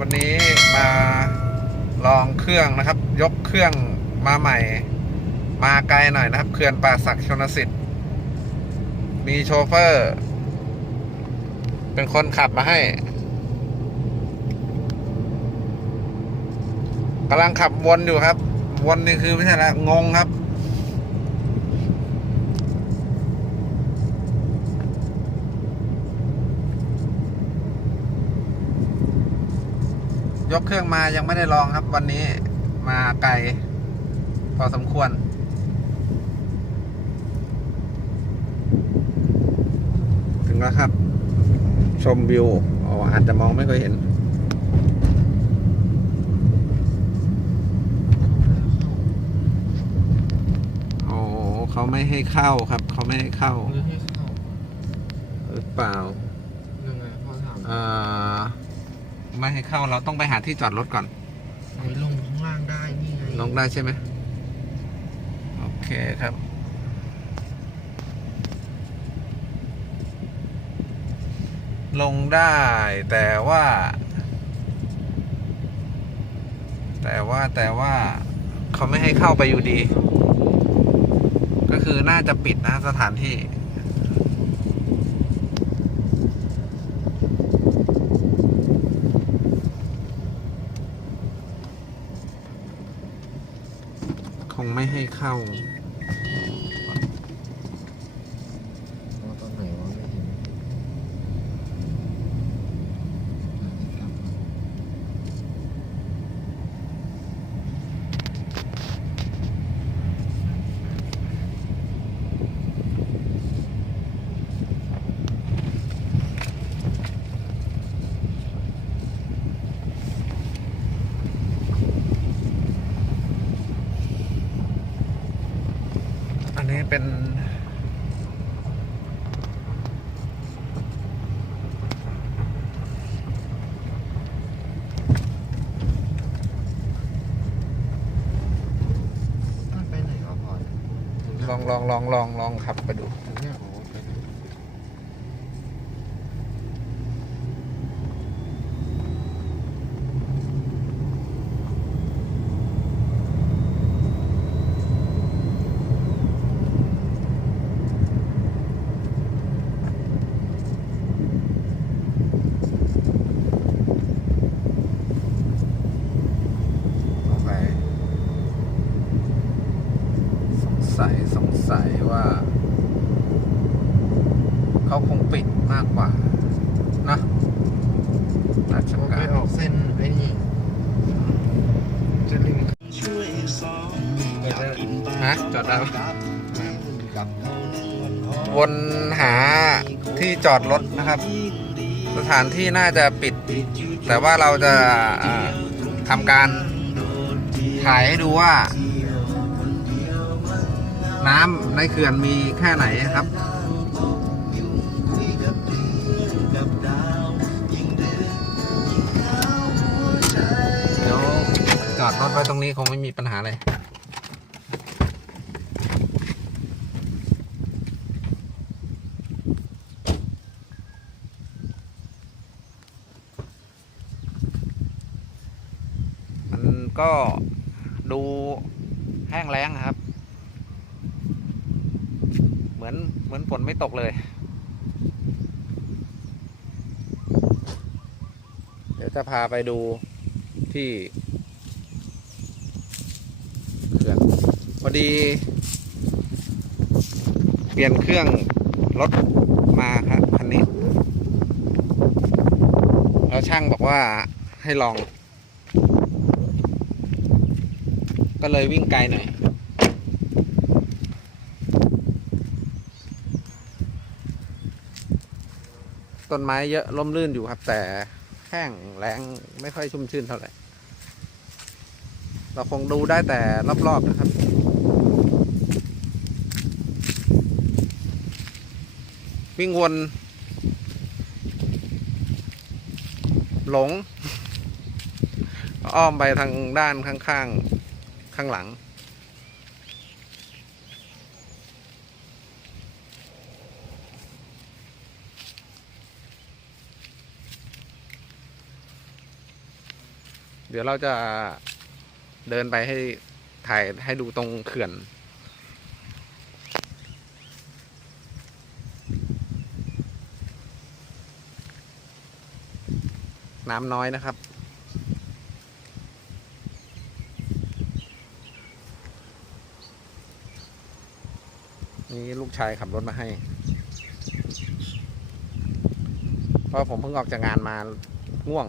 วันนี้มาลองเครื่องนะครับ ยกเครื่องมาใหม่ มาไกลหน่อยนะครับเขื่อนป่าศักดิ์ชนสิทธิ์ มีโชเฟอร์ เป็นคนขับมาให้กำลังขับวนอยู่ครับ วนนี่คือไม่ใช่ละงงครับ ยกเครื่องมายังไม่ได้ลองครับ วันนี้มาไกลพอสมควร ถึงแล้วครับ ชมวิวอ๋ออาจจะมองไม่ค่อยเห็น โอ้เขาไม่ให้เข้าครับ เขาไม่ให้เข้าหรือให้เข้าหรือเปล่า ยังไงพ่อถามเอ่อ ไม่ให้เข้าเราต้องไปหาที่จอดรถก่อนไอ้ลงข้างล่างได้นี่ไงลงได้ใช่ไหมโอเคครับ ลงได้แต่ว่า แต่ว่าแต่ว่าเขาไม่ให้เข้าไปอยู่ดี ก็คือน่าจะปิดนะสถานที่ ค งไม่ให้เข้า ว่าตอนไหนวะไม่เห็น อันนี้ เป็นมันไปไหนวะพ่อลองลองลองลองลองขับไปดู วนหาที่จอดรถนะครับ สถานที่น่าจะปิด แต่ว่าเราจะทำการถ่ายให้ดูว่า น้ำในเขื่อนมีแค่ไหนครับเดี๋ยวจอดรถไว้ตรงนี้คงไม่มีปัญหาเลย มันก็ ดูแห้งแล้งครับ เหมือนเหมือนฝนไม่ตกเลย เดี๋ยวจะพาไปดูที่เขื่อนพอดี เปลี่ยนเครื่องรถมาครับคันนี้ แล้วช่างบอกว่าให้ลอง ก็เลยวิ่งไกลหน่อย ต้นไม้เยอะร่มรื่นอยู่ครับ แต่แห้งแรงไม่ค่อยชุ่มชื่นเท่าไหร่ เราคงดูได้แต่รอบๆนะครับวิ่งวน หลง อ้อมไปทางด้านข้าง ๆ ข้างหลังดี๋ยวเราจะเดินไปให้ถ่ายให้ดูตรงเขื่อนน้ำน้อยนะครับ นี่ลูก ชายขับรถมาให้ เพราะผมเพิ่งออกจากงานมาง่วง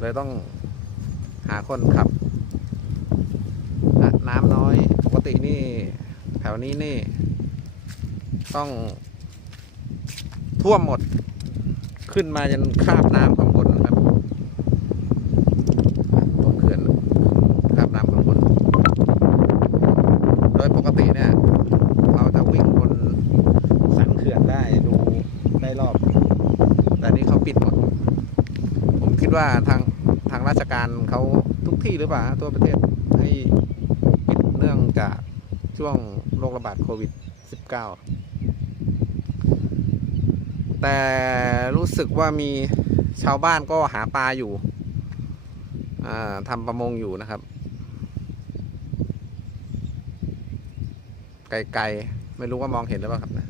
เลยต้องหาคนขับ น้ำน้อย ปกตินี่ แถวนี้นี่ ต้องท่วมหมดขึ้นมายันคราบน้ำข้างบนนะครับบนเขื่อนคราบน้ำข้างบน โดยปกติเนี่ย เราจะวิ่งบนสันเขื่อนได้ดูได้รอบ แต่นี่เขาปิดหมด ผมคิด ว่าทางทางราชการเขาทุกที่หรือเปล่าฮะทั่วประเทศให้ปิดเนื่องจากช่วงโรคระบาดโควิด -19 แต่รู้สึกว่ามีชาวบ้านก็หาปลาอยู่ทำประมงอยู่นะครับ ไกลๆ ไม่รู้ว่ามองเห็นหรือเปล่าครับนะ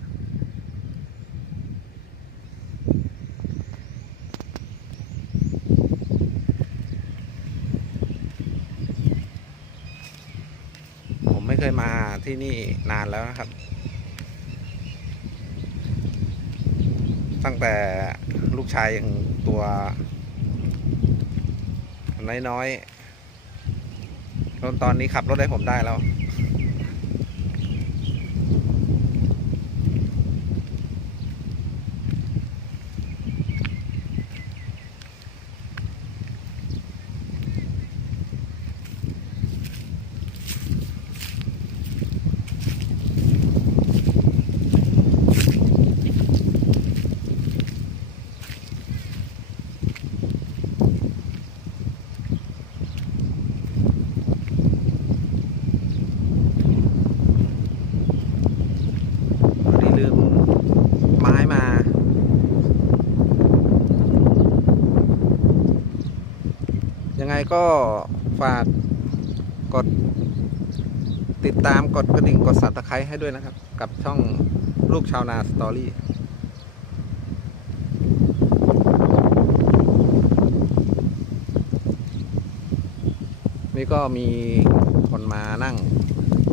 ผมไม่ เคยมาที่นี่นานแล้วนะครับ ตั้งแต่ลูกชายยังตัวน้อยๆจนตอนนี้ขับรถให้ผมได้แล้ว พอดีลืมไม้มา ยังไง ก็ฝากกดติดตามกดกระดิ่งกดสับตะไคร้ให้ด้วยนะครับ กับช่องลูกชาวนาสตอรี่นี่ก็มีคนมานั่ง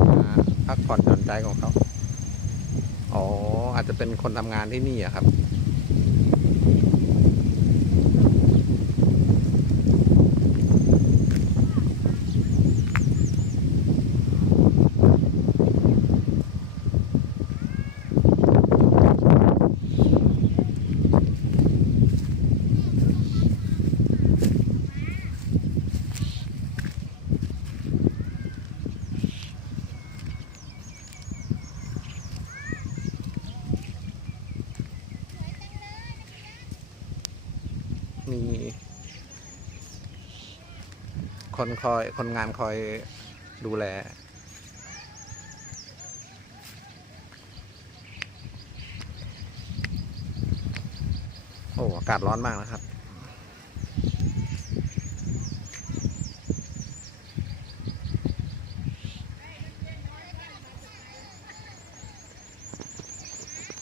มาพักผ่อนหย่อนใจของเขา อ๋อ อาจจะเป็นคนทำงานที่นี่อะครับ มี คนคอยคนงานคอยดูแล โอ้อากาศร้อนมากนะครับ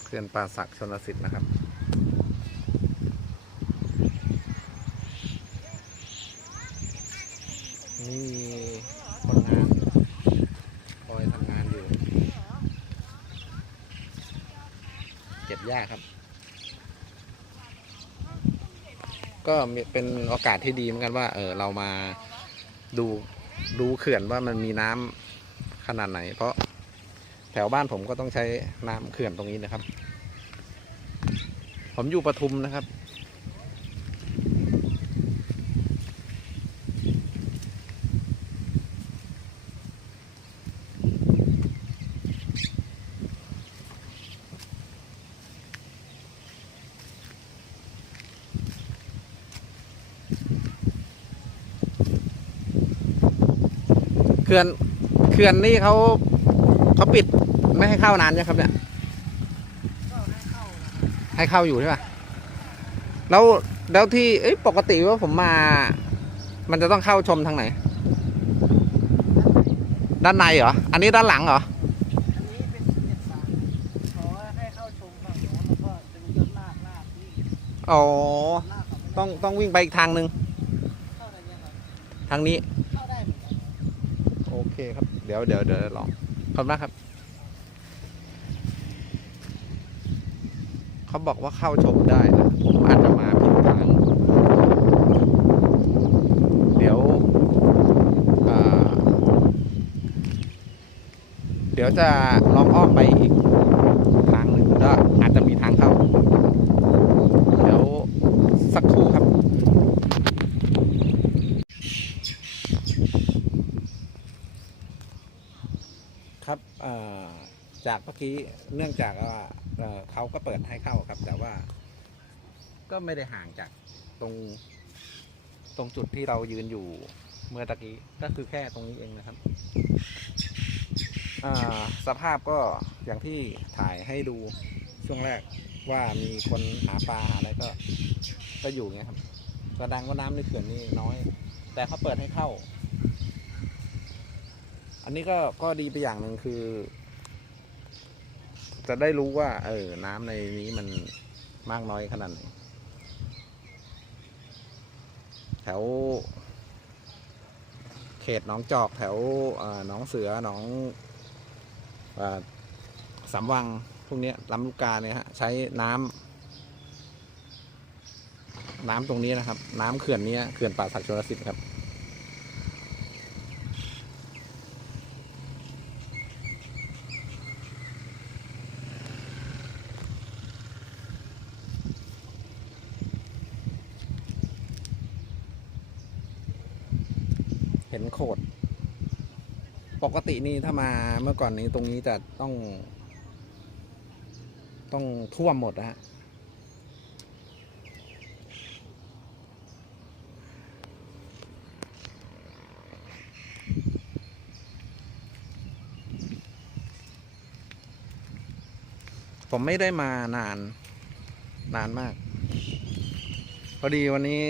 เขื่อนป่าศักชนลสิทธิ์นะครับ นี่ มีคนงานคอยทำงานอยู่ เก็บหญ้าครับ ก็เป็นโอกาสที่ดีเหมือนกันว่า เออเรามาดูดูเขื่อนว่ามันมีน้ำขนาดไหน เพราะแถวบ้านผมก็ต้องใช้น้ำเขื่อนตรงนี้นะครับ ผมอยู่ปทุมนะครับ เขื่อนเขื่อนนี่เขาเขาปิดไม่ให้เข้านานใช่ครับเนี่ยก็ให้เข้านะครับให้เข้าอยู่ใช่ป่ะแล้วแล้วที่เอ้ยปกติว่าผมมา มันจะต้องเข้าชมทางไหน ด้านในเหรอ อันนี้ด้านหลังเหรออันนี้เป็นเจ็ดบาทขอให้เข้าชมฝั่งโน้นแล้วก็จะมีต้นลากลากที่อ๋อลากเขาไม่ได้ต้องต้องวิ่งไปอีกทางหนึ่งเข้าได้ยังไงทางนี้เข้าได้เหมือนกัน โอเคครับ เดี๋ยวเดี๋ยวเดี๋ยวลองขอบคุณมากครับ เขาบอกว่าเข้าชมได้นะผมอาจจะมาผิดทางเดี๋ยวเดี๋ยวจะลองอ้อมไปอีกทางหนึ่งก็อาจจะมีทางเข้า เดี๋ยวสักครู่ครับ ครับเอ่อจา กเมื่อกี้เนื่องจากว่าเอ่อเขาก็เปิดให้เข้าครับ แต่ว่า ก็ไม่ได้ห่างจากตรง ตรงจุดที่เรายืนอยู่เมื่อตะกี้ก็คือแค่ตรงนี้เองนะครับอ่าสภาพก็อย่างที่ถ่ายให้ดูช่วงแรกว่ามีคนหาปลาหาอะไรก็ ก็อยู่เงี้ยครับแสดงว่าน้ำในเขื่อนนี่น้อย แต่เขาเปิดให้เข้า อันนี้ก็ก็ดีไปอย่างหนึ่งคือ จะได้รู้ว่า เออ น้ำในนี้มันมากน้อยขนาดไหนแถว เขตหนองจอกแถวเอ่อหนองเสือหนองอสำวังพวกนี้ลำลูกกาเนี่ยฮะใช้น้ำน้ำตรงนี้นะครับ น้ำเขื่อนนี้เขื่อนป่าศักดิ์ชลสิทธิ์ครับ เห็นโขด ปก ตินี่ถ้ามาเมื่อก่อนนี้ตรงนี้จะต้อง ต้องท่วมหมดนะฮะผมไม่ได้มานาน นานมาก พอดีวันนี้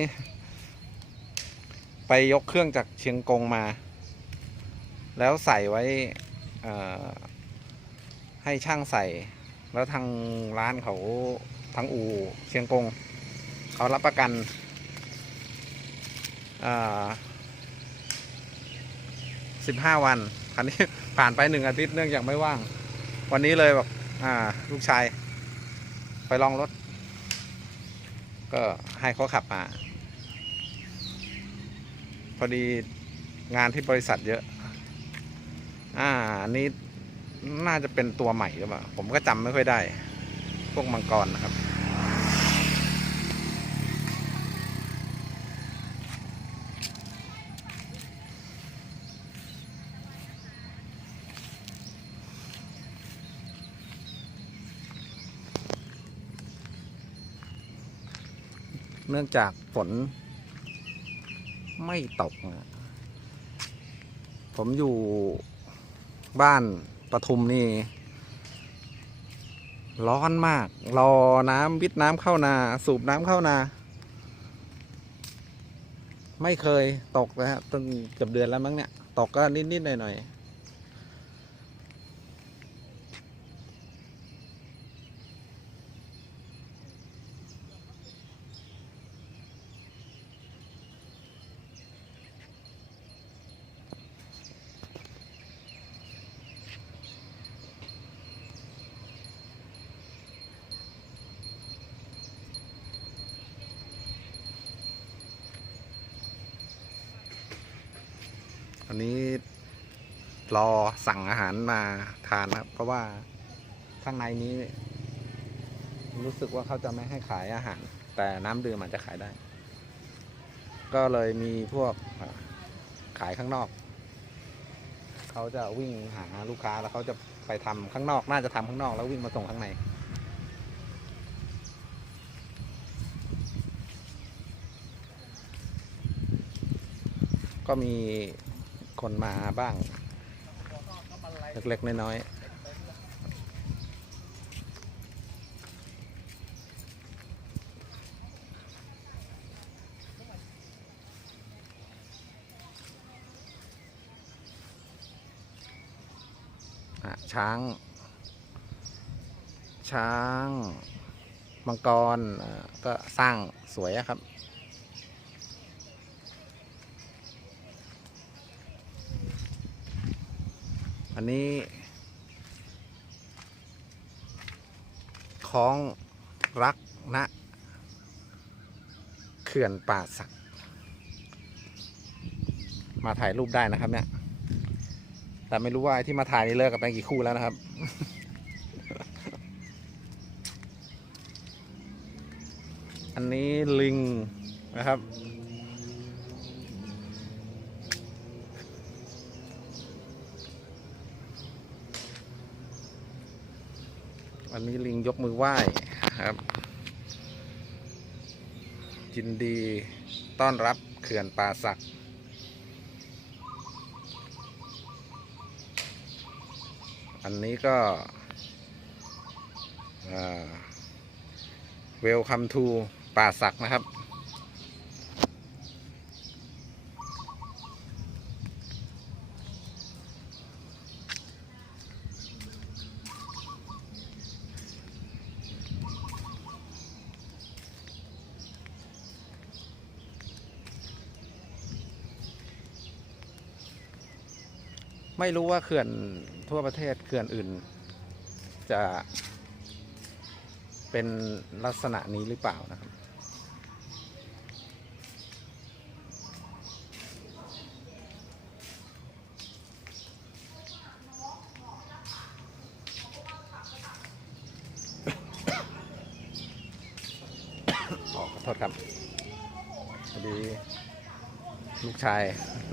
ไปยกเครื่องจากเชียงกงมา แล้วใส่ไว้ให้ช่างใส่ แล้วทางร้านเขาทางอู่เชียงกง เขารับประกันสิบห้าวันคันนี้ผ่านไปหนึ่งอาทิตย์เนื่องจากไม่ว่าง วันนี้เลยแบอกอ่าลูกชาย ไปลองรถ ก็ให้เขาขับมา พอดีงานที่บริษัทเยอะ อ่าอันนี้น่าจะเป็นตัวใหม่หรือเปล่า ผมก็จำไม่ค่อยได้ พวกมังกรนะครับ เนื่องจากฝนไม่ตก ผมอยู่ บ้านปทุมนี่ ร้อนมาก รอน้ำวิทน้ำเข้านา สูบน้ำเข้านา ไม่เคยตกนะฮะตั้งเกือบเดือนแล้วมั้งเนี่ย ตกก็นิดๆหน่อยๆ อันนี้รอสั่งอาหารมาทานครับ เพราะว่าข้างในนี้ รู้สึกว่าเขาจะไม่ให้ขายอาหาร แต่น้ำดื่มอาจจะขายได้ ก็เลยมีพวกขายข้างนอก เขาจะวิ่งหาลูกค้าแล้วเขาจะไปทำข้างนอก น่าจะทำข้างนอกแล้ววิ่งมาส่งข้างในก็มี คนมาบ้าง เล็ก ๆ น้อย ๆช้าง ช้าง มังกรก็สร้างสวยครับ อันนี้คล้องรักนะเขื่อนป่าสัก มาถ่ายรูปได้นะครับเนี่ย แต่ไม่รู้ว่าที่มาถ่ายนี่เลิกกับไปกี่คู่แล้วนะครับ อันนี้ลิงนะครับ อันนี้ลิงยกมือไหว้ครับยินดีต้อนรับเขื่อนป่าศักอันนี้ก็เวลคัมทูป่าศักนะครับ ไม่รู้ว่าเขื่อนทั่วประเทศเขื่อนอื่น จะเป็นลักษณะนี้หรือเปล่านะครับ ขอโทษครับพอดี ลูกชาย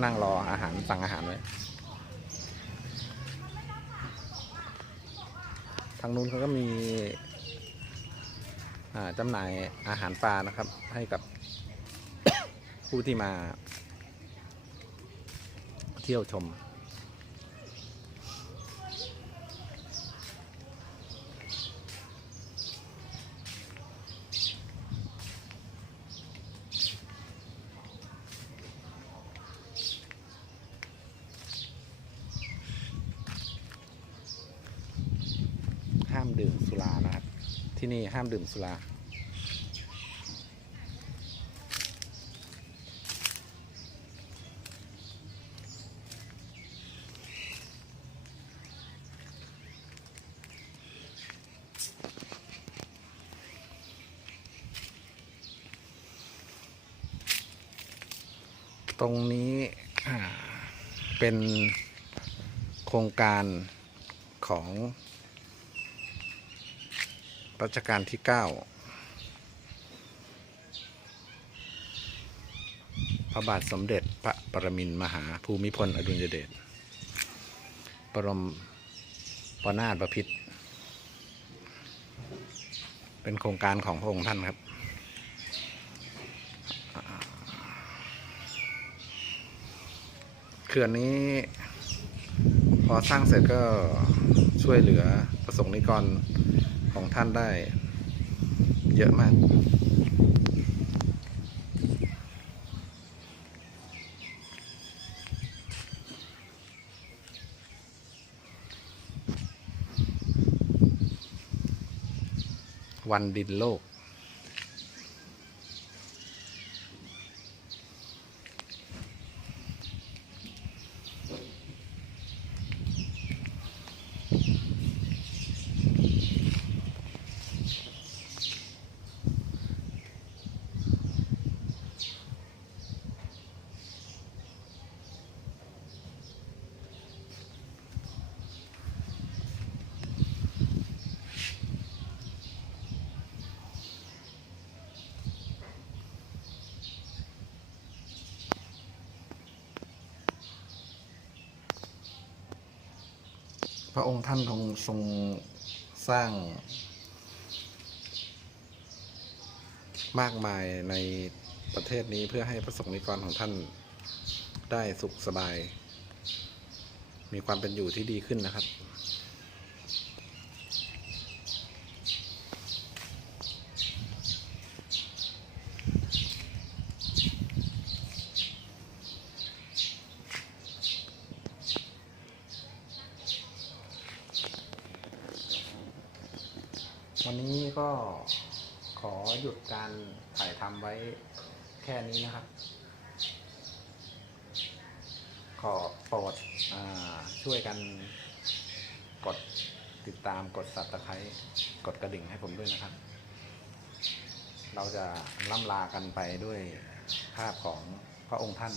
นั่งรออาหารสั่งอาหารไว้างนู้นเขาก็มีจำหน่ายอาหารปลานะครับ ให้กับผู้ที่มาเที่ยวชม ห้ามดื่มสุรานะครับ ที่นี่ห้ามดื่มสุราตรงนี้เป็นโครงการของ รัชกาลที่ 9 พระบาทสมเด็จพระปรมินมหาภูมิพลอดุลยเดชบรมปนาถบพิตรเป็นโครงการของพระองค์ท่านครับ เขื่อนนี้พอสร้างเสร็จก็ช่วยเหลือประสงค์นิกร ของท่านได้เยอะมาก วันดินโลก พระองค์ท่านทรงทรงสร้าง มากมายในประเทศนี้เพื่อให้พระสงฆ์นิกรของท่านได้สุขสบาย มีความเป็นอยู่ที่ดีขึ้นนะครับ วันนี้ก็ข อหยุดการถ่ายทำไว้แค่นี้นะครับ ขอโปรดช่วยกันกดติดตามกด subscribe กดกระดิ่งให้ผมด้วยนะครับ เราจะล่ำลากันไปด้วยภาพของพระองค์ท่าน